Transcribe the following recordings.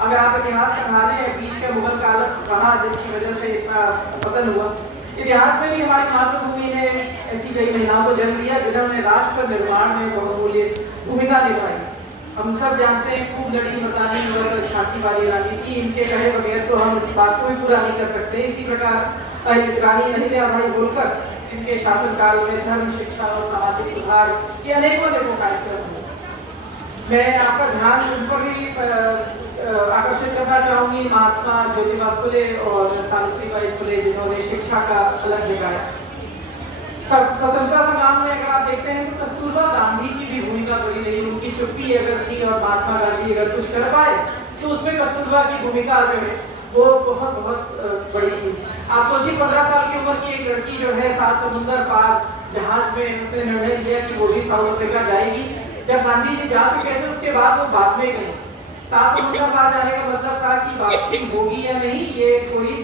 अगर आप इतिहास संभालें, बीच का मुगल काल रहा जिसकी वजह से इतना पतन हुआ। इतिहास में भी हमारी मातृभूमि ने ऐसी कई महिलाओं को जन्म दिया जिन्होंने राष्ट्र निर्माण में बहुमूल्य भूमिका निभाई। हम सब जानते हैं खूब लड़ी मतानी और झांसी वाली रानी थी, इनके कहे बगैर तो हम इस बात को भी पूरा नहीं कर सकते। इसी प्रकार रानी अहिल्याबाई होलकर, इनके शासनकाल में धर्म, शिक्षा और सामाजिक सुधार के अनेकों कार्यक्रम हुए। मैं आपका ध्यान उन पर भी आकर्षित करना चाहूंगी, महात्मा ज्योतिबा फुले और सावित्रीबाई फुले, जिन्होंने शिक्षा का अलग जगाया। स्वतंत्रता संग्राम में अगर आप देखते हैं तो कस्तूरबा गांधी की भी भूमिका बड़ी रही। उनकी चुप्पी अगर थी और महात्मा गांधी अगर कुछ कर पाए तो उसमें कस्तूरबा की भूमिका जो है वो बहुत बहुत बड़ी थी। आप सोचिए 15 साल की उम्र की एक लड़की जो है 7 समुंदर पार जहाज में उसने निर्णय लिया कि वो भी साउथ अफ्रीका जाएगी। जब गांधी जी जा चुके थे उसके बाद वो बाद में गए। 7 समुंदर पार जाने का मतलब था कि वापसी होगी या नहीं ये कोई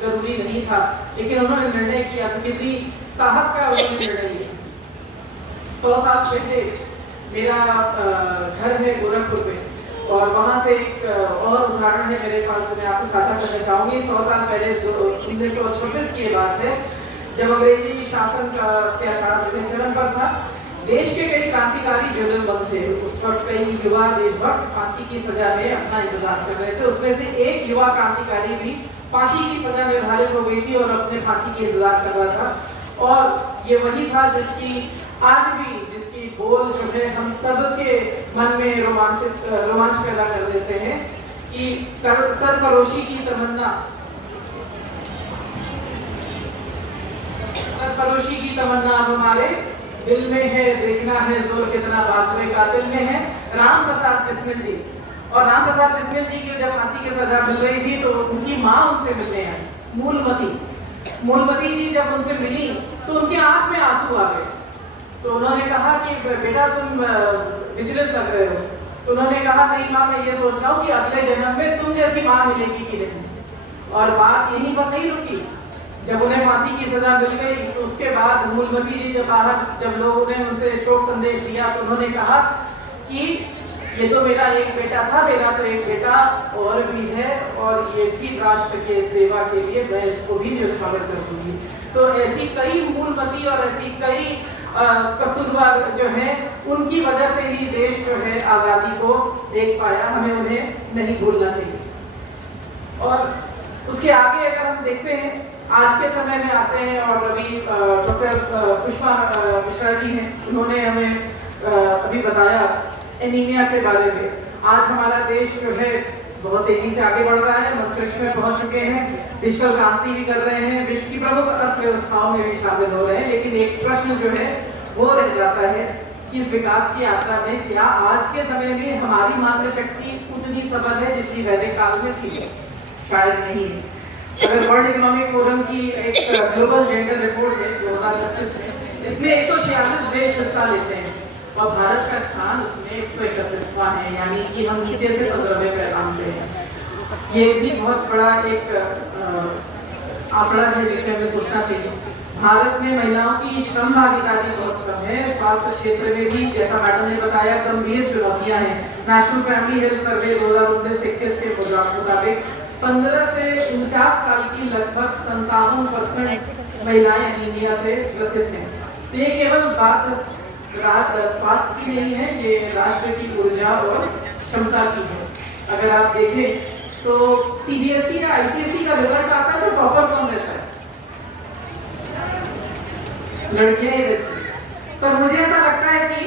जरूरी नहीं था, लेकिन उन्होंने निर्णय किया। तो कितनी साहस का उन्होंने निर्णय लिया। 100 साल पहले मेरा घर है गोरखपुर में, और वहाँ से एक और उदाहरण है मेरे पास, मैं आपसे साझा करना चाहूँगी। 100 साल पहले 1926 की बात है, जब अंग्रेजी शासन का अत्याचार चरम पर था। देश के कई क्रांतिकारी जुर्मबंद थे। उस वक्त कई युवा देशभक्त फांसी की सजा में अपना इंतजार कर रहे थे। उसमें से एक युवा क्रांतिकारी भी फांसी की सजा निर्धारित हो गई थी और अपने फांसी की इंतजार कर रहा था। और ये वही था जिसकी आज भी जिसकी बोल जो है हम सब के मन में रोमांच पैदा कर देते हैं कि सरफरोशी की तमन्ना, सरफरोशी की तमन्ना अब हमारे दिल में है, देखना है जोर कितना बाजुए कातिल में है। राम प्रसाद बिस्मिल जी, और राम प्रसाद बिस्मिल जी की जब फांसी की सजा मिल रही थी तो उनकी माँ उनसे मिलने आई। मूलमती जी जब उनसे मिली तो उनकी आंख में आंसू आ गए। तो उन्होंने कहा कि बेटा तुम विचलित लग रहे हो। तो उन्होंने कहा नहीं माँ, मैं ये सोच रहा हूँ कि अगले जन्म में तुम जैसी माँ मिलेगी कि नहीं। और बात यहीं पर नहीं रुकी। जब उन्हें फांसी की सजा मिल गई तो उसके बाद मूलमती जी जब लोगों ने उनसे शोक संदेश दिया तो उन्होंने कहा कि ये तो मेरा एक बेटा था, मेरा तो एक बेटा और भी है, और ये भी राष्ट्र के सेवा के लिए मैं इसको भी न्यौछावर कर दूंगी। तो ऐसी कई मूलमती और ऐसी कई कस्तूरबा जो है उनकी वजह से ही देश जो है आज़ादी को देख पाया। हमें उन्हें नहीं भूलना चाहिए। और उसके आगे अगर हम देखते हैं, आज के समय में आते हैं और अभी डॉक्टर पुष्पा मिश्रा जी हैं, उन्होंने हमें अभी बताया एनीमिया के बारे में। आज हमारा देश जो है बहुत तेजी से आगे बढ़ रहा है, मंत्रित्व में पहुंच चुके हैं, डिजिटल क्रांति भी कर रहे हैं, विश्व की प्रमुख अर्थव्यवस्थाओं में भी शामिल हो रहे हैं। लेकिन एक प्रश्न जो है वो रह जाता है कि इस विकास की यात्रा में क्या आज के समय में हमारी मातृशक्ति उतनी सबल है जितनी वैदिक काल में थी? शायद नहीं। अगर वर्ल्ड इकोनॉमिक फोरम की एक ग्लोबल जेंडर रिपोर्ट है 2025 में, इसमें 146 देश हिस्सा लेते हैं और भारत का स्थान उसमें 131वां है, यानी कि हम नीचे से 15वें पैमाने पे हैं। ये भी बहुत बड़ा एक आंकड़ा है जिसे हमें सोचना चाहिए। भारत में महिलाओं की श्रम भागीदारी बहुत कम है। स्वास्थ्य क्षेत्र में भी जैसा मैडम ने बताया गंभीर चुनौतियां हैं। नेशनल फैमिली हेल्थ सर्वे 2019-21 के मुताबिक 15 से 49 साल की लगभग 57% महिलाएं एनीमिया से ग्रसित हैं। तो ये केवल बात स्वास्थ्य की नहीं है, ये राष्ट्र की ऊर्जा और क्षमता की है। अगर आप देखें तो सीबीएसई या आईसीएसई का रिजल्ट आता है तो टॉपर कौन रहता है? लड़कियां ही रहती हैं। पर मुझे ऐसा लगता है कि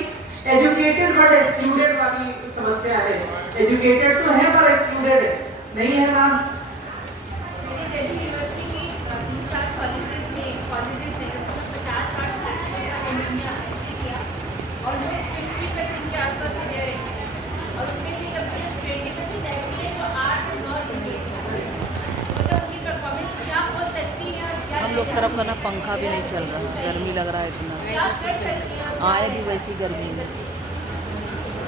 एजुकेटेड बट एक्सक्लूडेड वाली समस्या है। एजुकेटेड तो है पर एक्सक्लूडेड है नहीं है ना। हम लोग तरफ का ना पंखा भी नहीं चल रहा, गर्मी लग रहा है इतना, आए भी वैसी गर्मी में।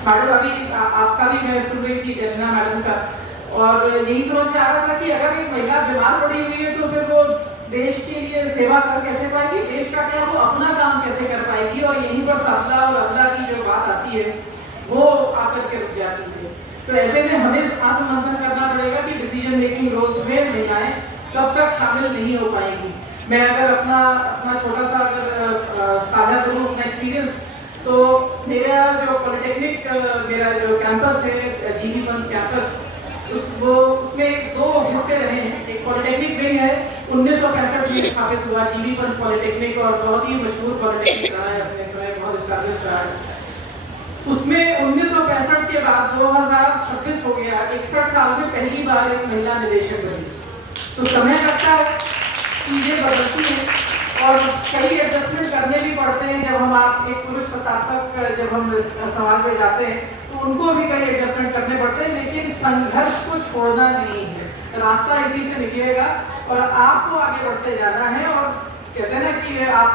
मैडम अभी आपका भी मैं सुन रही थी एलिना मैडम का, और यही समझ में आ रहा था कि अगर एक महिला बीमार पड़ी हुई है तो फिर वो देश के लिए सेवा कर कैसे पाएगी? देश का क्या वो अपना काम कैसे कर पाएगी? और यहीं पर सबला और अल्लाह की जो बात आती है वो आकर के रुक जाती है। तो ऐसे में हमें आत्ममंथन करना पड़ेगा कि डिसीजन मेकिंग रोल्स में महिलाएं कब तक शामिल नहीं हो पाएंगी। मैं अगर अपना छोटा सा अगर साझा करूँ अपना एक्सपीरियंस, तो मेरा जो पॉलिटेक्निक मेरा जो कैंपस है जीबी पंत कैंपस, उसमें दो हिस्से रहे हैं। एक पॉलिटेक्निक विंग है, 1965 में स्थापित हुआ जीबी पंत पॉलिटेक्निक, और बहुत ही मशहूर पॉलिटेक्निक रहा है, अपने समय बहुत एस्टैब्लिश रहा है। उसमें 1965 के बाद 2026 हो गया, 61 साल में पहली बार एक महिला निदेशक बनी। तो समय लगता है, चीजें बदलती हैं और कई एडजस्टमेंट करने भी पड़ते हैं। जब हम आप एक पुरुष प्रतापक जब हम समाज में जाते हैं तो उनको भी कई एडजस्टमेंट करने पड़ते हैं, लेकिन संघर्ष को छोड़ना नहीं है, रास्ता इसी से निकलेगा और आपको आगे बढ़ते जाना है। और कहते हैं ना कि आप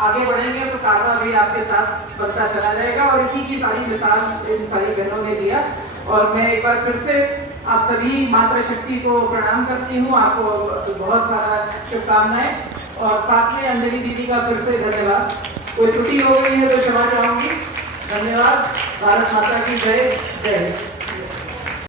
आगे बढ़ेंगे तो कारवा भी आपके साथ बढ़ता चला जाएगा, और इसी की सारी मिसाल इन सारी बहनों ने दिया। और मैं एक बार फिर से आप सभी मातृशक्ति को प्रणाम करती हूँ, आपको बहुत सारा शुभकामनाएं, और साथ में अंजलि दीदी का फिर से धन्यवाद। कोई त्रुटि हो गई है तो क्षमा चाहूंगी। धन्यवाद। भारत माता की जय। जय।